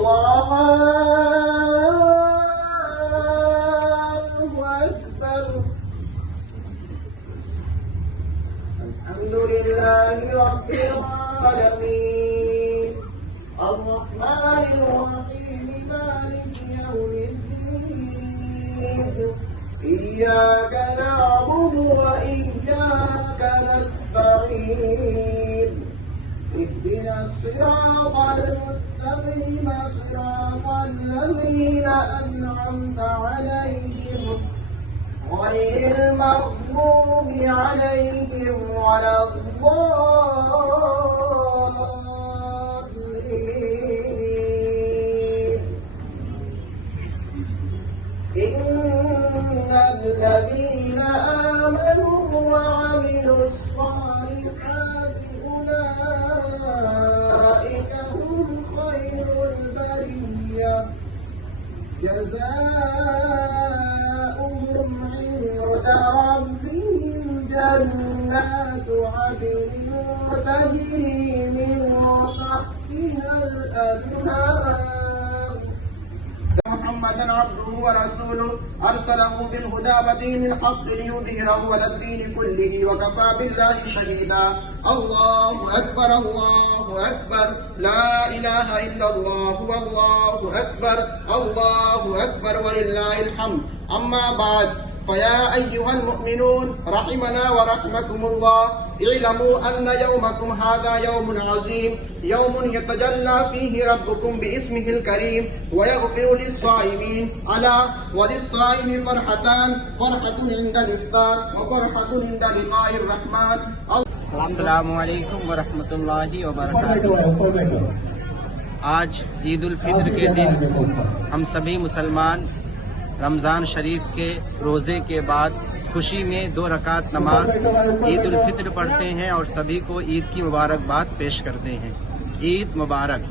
الحمد لله رب العالمين الرحمن الرحيم مالك يوم الدين إياك نعبد وإياك نستعين اهدنا الصراط المستقيم صراط الذين أنعمت عليهم غير المغضوب عليهم ولا الضالين إن الذين آمنوا وعملوا الصالحات أولئك هم خير البرية جزاؤهم عند ربهم جنات عدن تجري من تحتها الأنهار محمدا عبده ورسوله أرسله بالهدى ودين الحق ليظهره على الدين كله وكفى بالله شهيدا الله أكبر الله أكبر لا إله إلا الله والله أكبر الله أكبر ولله الحمد أما بعد فيا أيها المؤمنون رحمنا ورحمكم الله اعلموا أن يومكم هذا يوم عظيم يوم يتجلى فيه ربكم باسمه الكريم ويغفر للصائمين ألا وللصائم فرحتان فرحة عند الإفطار وفرحة عند لقاء الرحمن अस्सलामु अलैकुम वरहमतुल्लाहि वबरकातुहू। आज ईद उल फित्र के दिन हम सभी मुसलमान रमज़ान शरीफ के रोज़े के बाद खुशी में 2 रकात नमाज ईद उल फित्र पढ़ते हैं और सभी को ईद की मुबारकबाद पेश करते हैं। ईद मुबारक।